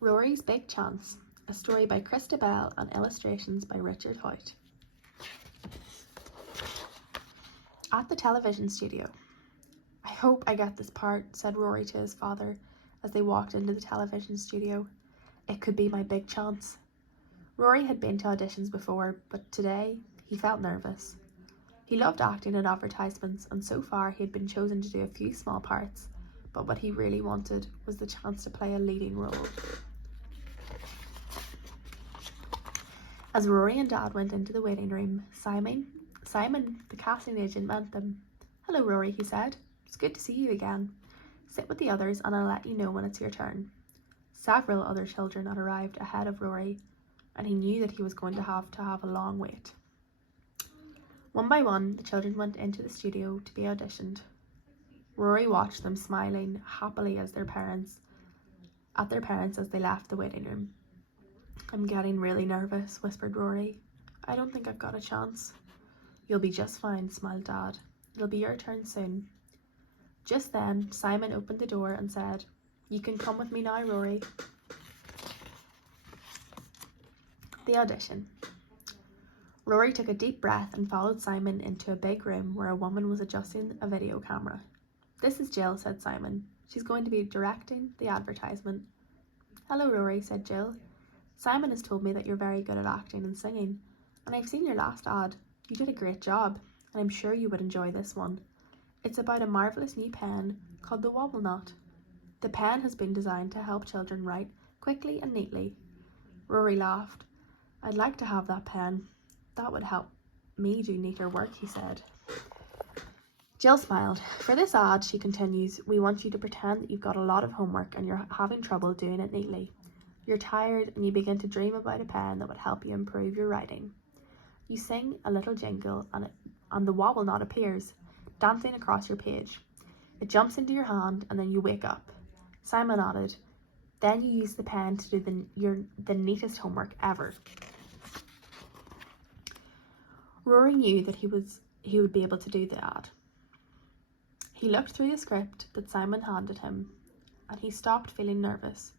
Rory's Big Chance, a story by Krista Bell and illustrations by Richard Hoyt. At the television studio. I hope I get this part, said Rory to his father as they walked into the television studio. It could be my big chance. Rory had been to auditions before, but today he felt nervous. He loved acting in advertisements, and so far he had been chosen to do a few small parts, but what he really wanted was the chance to play a leading role. As Rory and Dad went into the waiting room, Simon, the casting agent, met them. Hello, Rory, he said. It's good to see you again. Sit with the others and I'll let you know when it's your turn. Several other children had arrived ahead of Rory, and he knew that he was going to have a long wait. One by one, the children went into the studio to be auditioned. Rory watched them smiling happily at their parents as they left the waiting room. I'm getting really nervous, whispered Rory. I don't think I've got a chance. You'll be just fine, smiled Dad. It'll be your turn soon. Just then, Simon opened the door and said, You can come with me now, Rory. The audition. Rory took a deep breath and followed Simon into a big room where a woman was adjusting a video camera. This is Jill, said Simon. She's going to be directing the advertisement. Hello, Rory, said Jill. Simon has told me that you're very good at acting and singing, and I've seen your last ad. You did a great job, and I'm sure you would enjoy this one. It's about a marvellous new pen called the Wobble Knot. The pen has been designed to help children write quickly and neatly. Rory laughed. I'd like to have that pen. That would help me do neater work, he said. Jill smiled. For this ad, she continues, we want you to pretend that you've got a lot of homework and you're having trouble doing it neatly. You're tired and you begin to dream about a pen that would help you improve your writing. You sing a little jingle and the wobble knot appears, dancing across your page. It jumps into your hand and then you wake up. Simon nodded. Then you use the pen to do the neatest homework ever. Rory knew that he would be able to do the ad. He looked through the script that Simon handed him and he stopped feeling nervous.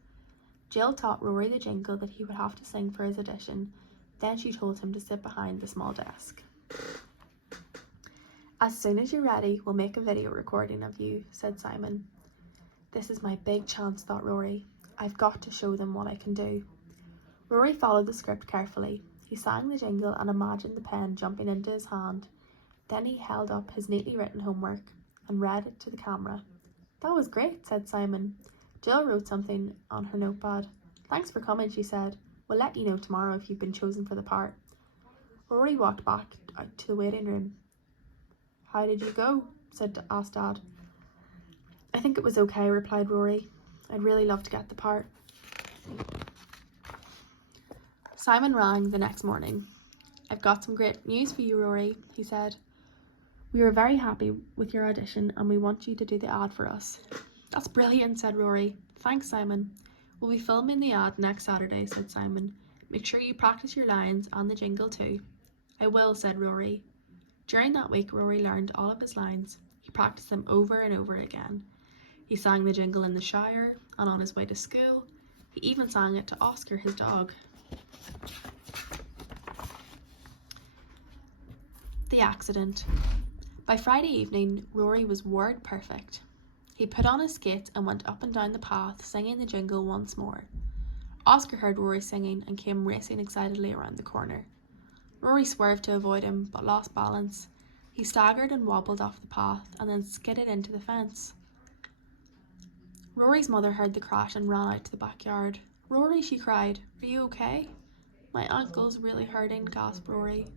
Jill taught Rory the jingle that he would have to sing for his audition. Then she told him to sit behind the small desk. As soon as you're ready, we'll make a video recording of you, said Simon. This is my big chance, thought Rory. I've got to show them what I can do. Rory followed the script carefully. He sang the jingle and imagined the pen jumping into his hand. Then he held up his neatly written homework and read it to the camera. That was great, said Simon. Jill wrote something on her notepad. Thanks for coming, she said. We'll let you know tomorrow if you've been chosen for the part. Rory walked back out to the waiting room. How did you go? asked Dad. I think it was okay, replied Rory. I'd really love to get the part. Simon rang the next morning. I've got some great news for you, Rory, he said. We were very happy with your audition and we want you to do the ad for us. That's brilliant, said Rory. Thanks, Simon. We'll be filming the ad next Saturday, said Simon. Make sure you practice your lines and the jingle too. I will, said Rory. During that week, Rory learned all of his lines. He practiced them over and over again. He sang the jingle in the shower and on his way to school. He even sang it to Oscar, his dog. The accident. By Friday evening, Rory was word perfect. He put on his skates and went up and down the path, singing the jingle once more. Oscar heard Rory singing and came racing excitedly around the corner. Rory swerved to avoid him, but lost balance. He staggered and wobbled off the path and then skidded into the fence. Rory's mother heard the crash and ran out to the backyard. Rory, she cried, are you okay? My ankle's really hurting, gasped Rory.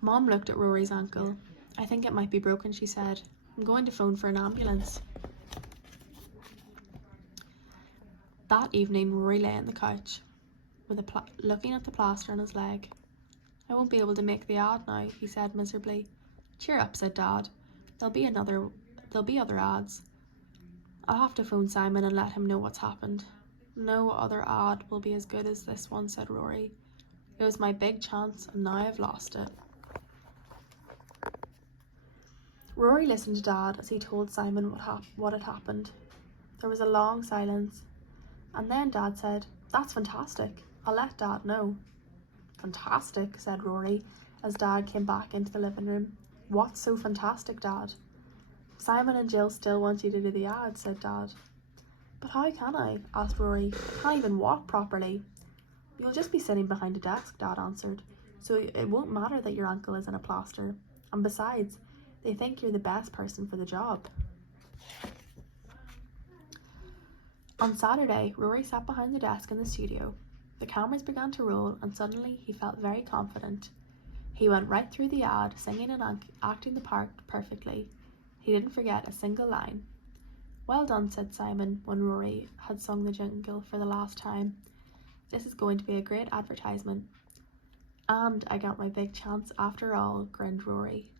Mom looked at Rory's ankle. I think it might be broken, she said. I'm going to phone for an ambulance. That evening, Rory lay on the couch, looking at the plaster on his leg. I won't be able to make the ad now, he said miserably. Cheer up, said Dad. There'll be other ads. I'll have to phone Simon and let him know what's happened. No other ad will be as good as this one, said Rory. It was my big chance and now I've lost it. Rory listened to Dad as he told Simon what had happened. There was a long silence. And then Dad said, "That's fantastic. I'll let Dad know." "Fantastic," said Rory as Dad came back into the living room. "What's so fantastic, Dad?" "Simon and Jill still want you to do the ad," said Dad. "But how can I?" asked Rory. "I can't even walk properly." "You'll just be sitting behind a desk," Dad answered, "so it won't matter that your ankle is in a plaster. And besides, they think you're the best person for the job." On Saturday, Rory sat behind the desk in the studio. The cameras began to roll and suddenly he felt very confident. He went right through the ad, singing and acting the part perfectly. He didn't forget a single line. "Well done," said Simon when Rory had sung the jingle for the last time. "This is going to be a great advertisement." "And I got my big chance after all," grinned Rory.